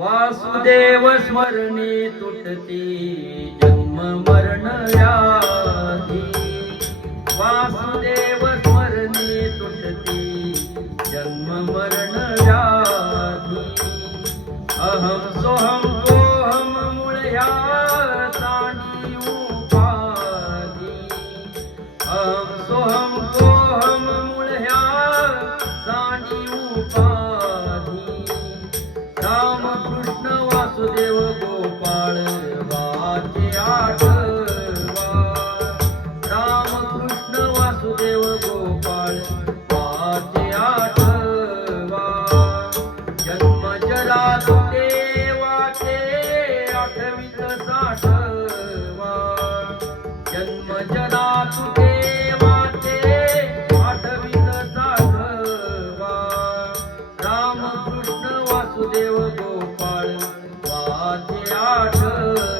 वासुदेव स्मरणे तुटती जन्म मरण व्याधी। वासुदेव स्मरणे तुटती जन्म मरण व्याधी। अहम सोहम कोहम मूळ ह्या तांडी उपाधी। अहम सोहम कोहम मूळ ह्या तांडी उपाधी। रामकृष्ण वासुदेव गोपाळ वाचे आठवा। रामकृष्ण वासुदेव गोपाळ वाचे आठवा। जन्म जरा तुटे वाटे आठवीत साठवा। जन्म जरा तुटे वाटे आठवीत साठवा। रामकृष्ण वासुदेव गोपाळ वाचे आठवा।